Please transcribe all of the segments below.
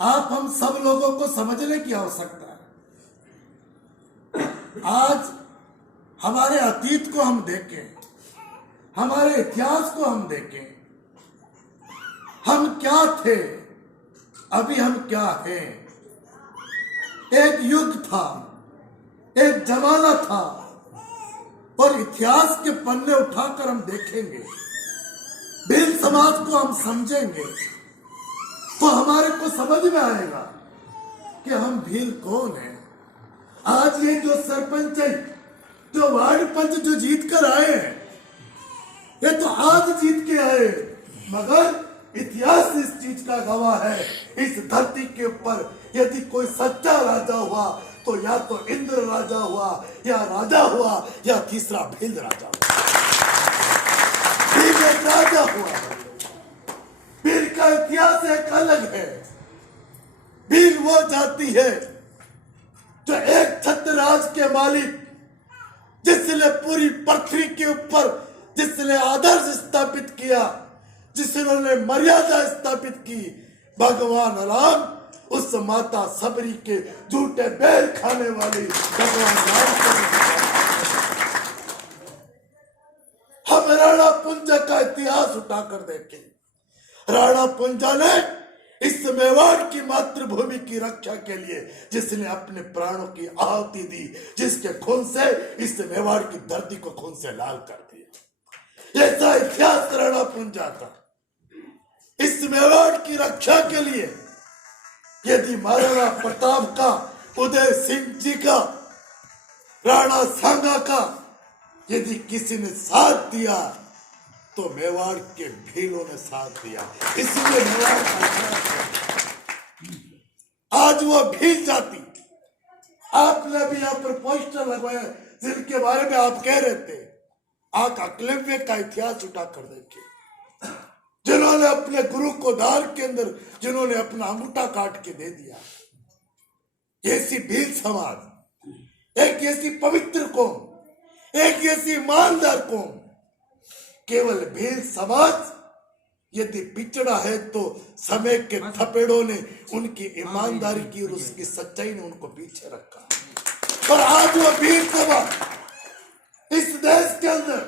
आप हम सब लोगों को समझने की आवश्यकता है। आज हमारे अतीत को हम देखें, हमारे इतिहास को हम देखें, हम क्या थे, अभी हम क्या हैं। एक युग था, एक जमाना था, और इतिहास के पन्ने उठाकर हम देखेंगे, भील समाज को हम समझेंगे, तो हमारे को समझ में आएगा कि हम भील कौन है। आज ये जो सरपंच है, जो वार्ड पंच जो जीत कर आए हैं, ये तो आज जीत के आए, मगर इतिहास इस चीज का गवाह है। इस धरती के ऊपर यदि कोई सच्चा राजा हुआ तो या तो इंद्र राजा हुआ, या राजा हुआ, या तीसरा भील राजा हुआ। भील एक राजा हुआ। भील का इतिहास एक अलग है। भील वो जाति है जो एक छत्रराज के मालिक, जिसने पूरी पृथ्वी के ऊपर जिसने आदर्श स्थापित किया, जिसने मर्यादा स्थापित की, भगवान राम, उस माता सबरी के झूठे बैल खाने वाली भगवान राम को हम राणा पुंजा का इतिहास उठाकर देखें। राणा पुंजा ने इस मेवाड़ की मातृभूमि की रक्षा के लिए जिसने अपने प्राणों की आहुति दी, जिसके खून से इस मेवाड़ की धरती को खून से लाल कर दिया, ऐसा इतिहास राणा पुंजा था। इस मेवाड़ की रक्षा के लिए यदि महाराणा प्रताप का, उदय सिंह जी का, राणा सांगा का यदि किसी ने साथ दिया तो मेवाड़ के भीलों ने साथ दिया। इसीलिए मेवाड़ आज वो भील जाति, आपने भी यहाँ पर पोस्टर लगवाया जिनके बारे में आप कह रहे थे, आप एकलव्य का इतिहास उठाकर देखिए, जिन्होंने अपने गुरु को दार के अंदर जिन्होंने अपना अंगूठा काट के दे दिया। ऐसी भील समाज, एक ऐसी पवित्र कौम, एक ऐसी ईमानदार कौम, केवल भील समाज यदि पिछड़ा है तो समय के थपेड़ों ने उनकी ईमानदारी की और उसकी सच्चाई ने उनको पीछे रखा। पर आज वो भील समाज इस देश के अंदर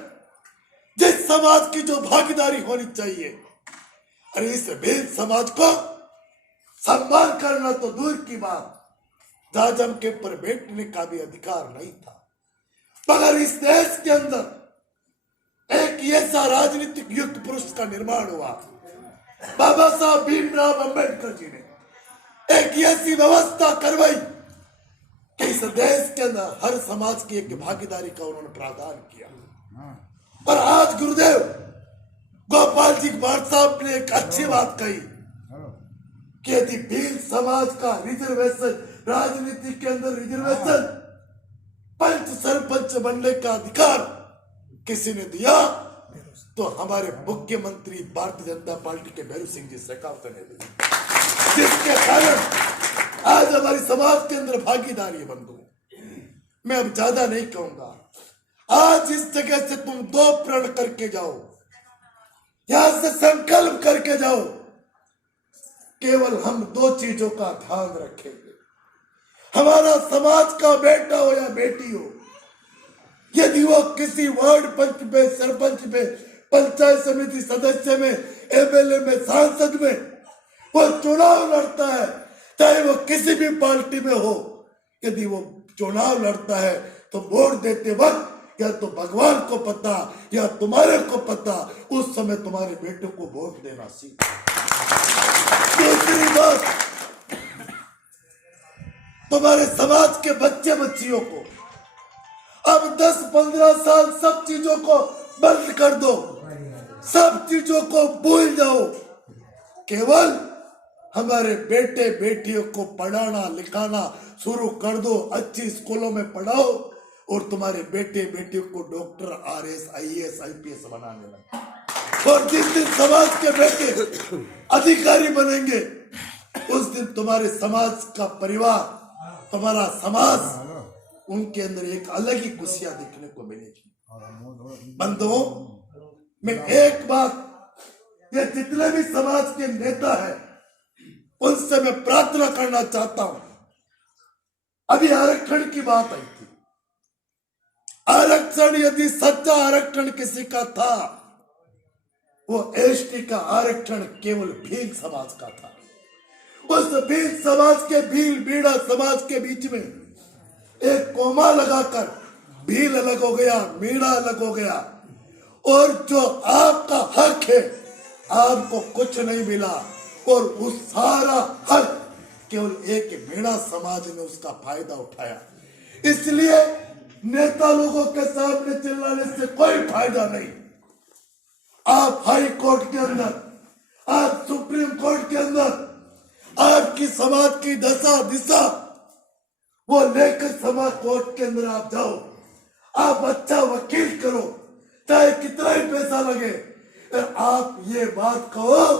जिस समाज की जो भागीदारी होनी चाहिए, और इस भील समाज को सम्मान करना तो दूर की बात, जाजम के ऊपर बैठने का भी अधिकार नहीं था। मगर इस देश के अंदर एक ऐसा राजनीतिक युग पुरुष का निर्माण हुआ, बाबा साहब भीमराव अंबेडकर जी ने एक ऐसी व्यवस्था करवाई कि इस देश के अंदर हर समाज की एक भागीदारी का उन्होंने प्रावधान किया। और आज गुरुदेव गोपाल जी भाट साहब ने एक अच्छी बात कही कि यदि भील समाज का रिजर्वेशन, राजनीति के अंदर रिजर्वेशन, पंच सरपंच बनने का अधिकार किसी ने दिया तो हमारे मुख्यमंत्री भारतीय जनता पार्टी के भैरू सिंह जी शेखावत ने दिया, जिसके कारण आज हमारी समाज के अंदर भागीदारी बंधु। मैं अब ज्यादा नहीं कहूंगा, आज इस जगह से तुम दो प्रण करके जाओ, यहां से संकल्प करके जाओ, केवल हम दो चीजों का ध्यान रखेंगे। हमारा समाज का बेटा हो या बेटी हो, यदि वो किसी वार्ड पंच में, सरपंच में, पंचायत समिति सदस्य में, एमएलए में, सांसद में वो चुनाव लड़ता है, चाहे वो किसी भी पार्टी में हो, यदि वो चुनाव लड़ता है तो वोट देते वक्त या तो भगवान को पता या तुम्हारे को पता, उस समय तुम्हारे बेटे को वोट देना सीख। दूसरी बात, तुम्हारे समाज के बच्चे बच्चियों को अब 10-15 साल सब चीजों को बंद कर दो, सब चीजों को भूल जाओ, केवल हमारे बेटे बेटियों को पढ़ाना लिखाना शुरू कर दो, अच्छी स्कूलों में पढ़ाओ और तुम्हारे बेटे बेटियों को डॉक्टर, आरएस, आईएएस, आईपीएस बनाने लगे। और जिस दिन समाज के बेटे अधिकारी बनेंगे, उस दिन तुम्हारे समाज का परिवार, तुम्हारा समाज, उनके अंदर एक अलग ही खुशियां देखने को मिलेगी। बंधुओं, मैं एक बात, ये जितने भी समाज के नेता हैं उनसे मैं प्रार्थना करना चाहता हूं। अभी आरक्षण की बात आई थी। आरक्षण यदि सच्चा आरक्षण किसी का था, वो एसटी का आरक्षण केवल भील समाज का था। उस भील समाज के, भील बीड़ा समाज के बीच में एक कोमा लगाकर भील अलग हो गया, मीणा अलग हो गया, और जो आपका हक है आपको कुछ नहीं मिला, और उस सारा हक केवल एक मीणा समाज ने उसका फायदा उठाया। इसलिए नेता लोगों के सामने चिल्लाने से कोई फायदा नहीं। आप हाई कोर्ट के अंदर, आप सुप्रीम कोर्ट के अंदर, आपकी समाज की दशा दिशा वो लेकर समाज कोर्ट के अंदर आप जाओ, आप अच्छा वकील करो, चाहे कितना ही पैसा लगे। आप ये बात कहो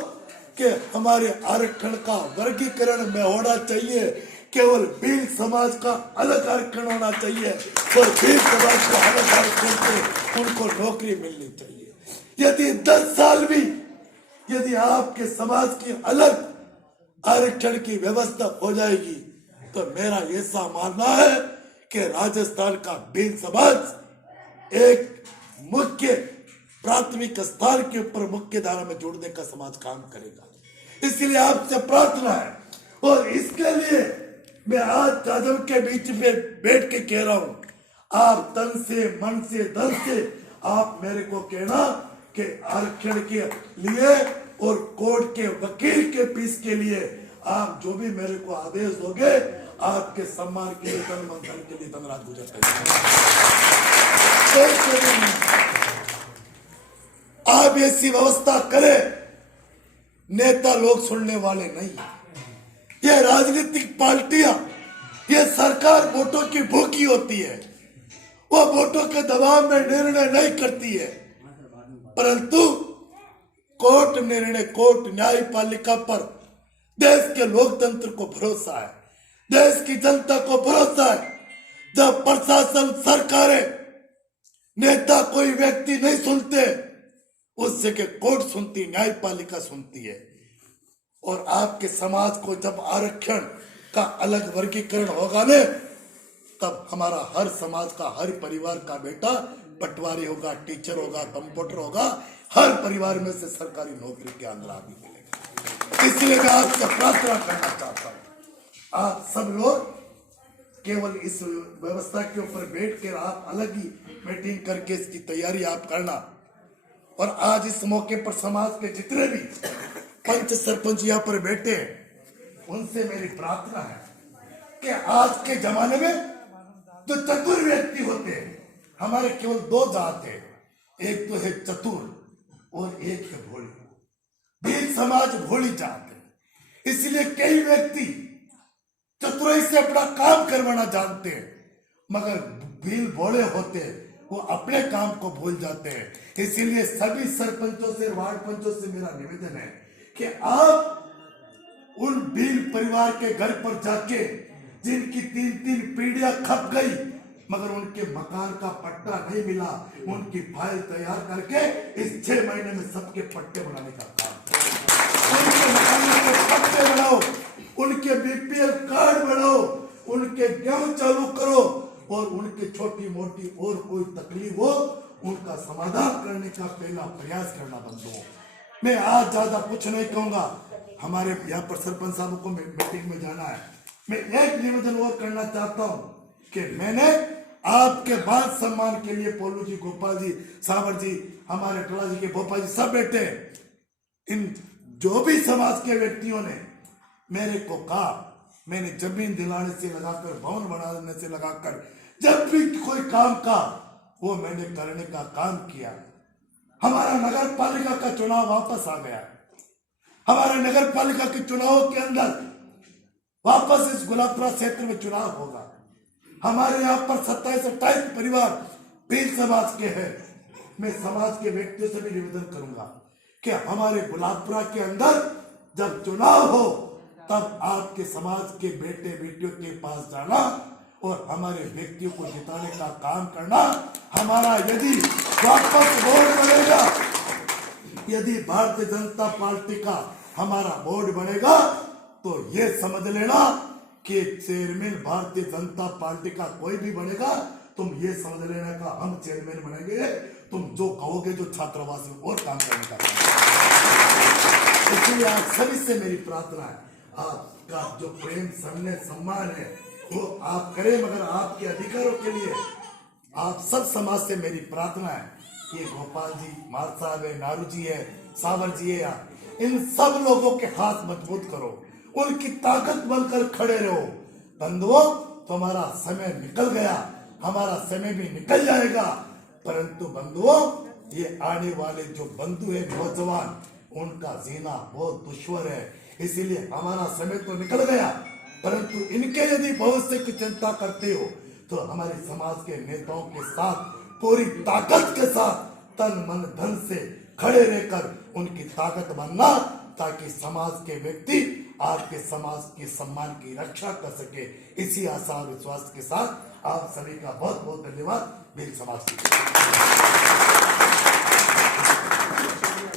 कि हमारे आरक्षण का वर्गीकरण में होना चाहिए, केवल भील समाज का अलग आरक्षण होना चाहिए, और भील समाज को अलग आरक्षण से उनको नौकरी मिलनी चाहिए। यदि 10 साल भी यदि आपके समाज की अलग आरक्षण की व्यवस्था हो जाएगी, तो मेरा ऐसा मानना है कि राजस्थान का भील समाज एक मुख्य प्राथमिक स्थान के ऊपर मुख्य धारा में जोड़ने का समाज काम करेगा। इसलिए आपसे प्रार्थना है, और इसके लिए मैं आज जादव के बीच में बैठ के कह रहा हूं, आप तन से, मन से, धन से आप मेरे को कहना कि आरक्षण के लिए और कोर्ट के वकील के फीस के लिए आप जो भी मेरे को आदेश दोगे, आपके सम्मान के लिए, तन मन धन के लिए दिन रात गुजर आप ऐसी व्यवस्था करें। नेता लोग सुनने वाले नहीं, ये राजनीतिक पार्टियां, ये सरकार वोटों की भूखी होती है, वो वोटों के दबाव में निर्णय नहीं करती है, परंतु कोर्ट निर्णय, कोर्ट न्यायपालिका पर देश के लोकतंत्र को भरोसा है, देश की जनता को भरोसा है। जब प्रशासन, सरकारें, नेता, कोई व्यक्ति नहीं सुनते, उससे के कोर्ट सुनती, न्यायपालिका सुनती है। और आपके समाज को जब आरक्षण का अलग वर्गीकरण होगा ने, तब हमारा हर समाज का, हर परिवार का बेटा पटवारी होगा, टीचर होगा, कंप्यूटर होगा, हर परिवार में से सरकारी नौकरी के अंदर आदमी मिलेगा। इसलिए मैं आपसे प्रार्थना करना चाहता हूं, आप सब लोग केवल इस व्यवस्था के ऊपर बैठ कर आप अलग ही मीटिंग करके इसकी तैयारी आप करना। और आज इस मौके पर समाज के जितने भी पंच सरपंच यहाँ पर बैठे हैं, उनसे मेरी प्रार्थना है कि आज के जमाने में जो चतुर व्यक्ति होते हैं, हमारे केवल 2 जात है, एक तो है चतुर और एक है भोली। भील समाज भोली जात है, इसलिए कई व्यक्ति चतुराई से अपना काम करवाना जानते हैं, मगर भील भोले होते हैं, वो अपने काम को भूल जाते हैं। इसीलिए सभी सरपंचों से, वार्ड पंचों से मेरा निवेदन है कि आप उन भील परिवार के घर पर जाके, जिनकी 3-3 पीढ़ियां खप गई मगर उनके मकान का पट्टा नहीं मिला, उनकी फाइल तैयार करके इस 6 महीने में सबके पट्टे बनाने का काम, उनके मकानों के पट्टे बनाओ, उनके बीपीएल कार्ड बनाओ, उनके गेहूं चालू करो, और उनके छोटी मोटी और कोई तकलीफ हो उनका समाधान करने का पहला प्रयास करना बंद हो। मैं आज ज्यादा कुछ नहीं कहूंगा, हमारे यहाँ पर सरपंच साहब को मीटिंग में जाना है। मैं एक निवेदन और करना चाहता हूं कि मैंने आपके मान सम्मान के लिए पोलू जी, गोपाल जी, सावर जी, हमारे टोला जी के भोपाल जी सब बैठे, इन जो भी समाज के व्यक्तियों ने मेरे को कहा, मैंने जमीन दिलाने से लगाकर, भवन बनाने से लगाकर, जब भी कोई काम का वो मैंने करने का काम किया। हमारा नगर पालिका का चुनाव वापस आ गया, हमारे नगर पालिका के चुनाव के अंदर वापस इस गुलाबपुरा क्षेत्र में चुनाव होगा। हमारे यहाँ पर 27-28 परिवार भील समाज के हैं। मैं समाज के व्यक्तियों से भी निवेदन करूंगा कि हमारे गुलाबपुरा के अंदर जब चुनाव हो, तब आपके समाज के बेटे बेटियों के पास जाना और हमारे व्यक्तियों को जिताने का काम करना। हमारा यदि वापस वोट बनेगा, यदि भारतीय जनता पार्टी का हमारा बोर्ड बनेगा, तो ये समझ लेना कि चेयरमैन भारतीय जनता पार्टी का कोई भी बनेगा, तुम ये समझ लेना का हम चेयरमैन बनेंगे, तुम जो कहोगे जो छात्रावास में और काम करने का। इसलिए आप सभी से मेरी प्रार्थना है, आपका जो प्रेम सम्मान सम्मान है वो आप करें, मगर आपके अधिकारों के लिए आप सब समाज से मेरी प्रार्थना है, ये गोपाल जी, मार साहब है, नारू जी है, सावर जी है, इन सब लोगों के हाथ मजबूत करो, उनकी ताकत बनकर खड़े रहो। बंधुओं, तुम्हारा समय निकल गया, हमारा समय भी निकल जाएगा, परंतु बंधुओं ये आने वाले जो बंधु है नौजवान, उनका जीना बहुत दुश्वार है। इसीलिए हमारा समय तो निकल गया, परंतु इनके यदि भविष्य की चिंता करते हो तो हमारे समाज के नेताओं के साथ पूरी ताकत के साथ तन मन धन से खड़े रहकर उनकी ताकत बनना, ताकि समाज के व्यक्ति आपके समाज के सम्मान की रक्षा कर सके। इसी आशा और विश्वास के साथ आप सभी का बहुत बहुत धन्यवाद। मेरी समाज की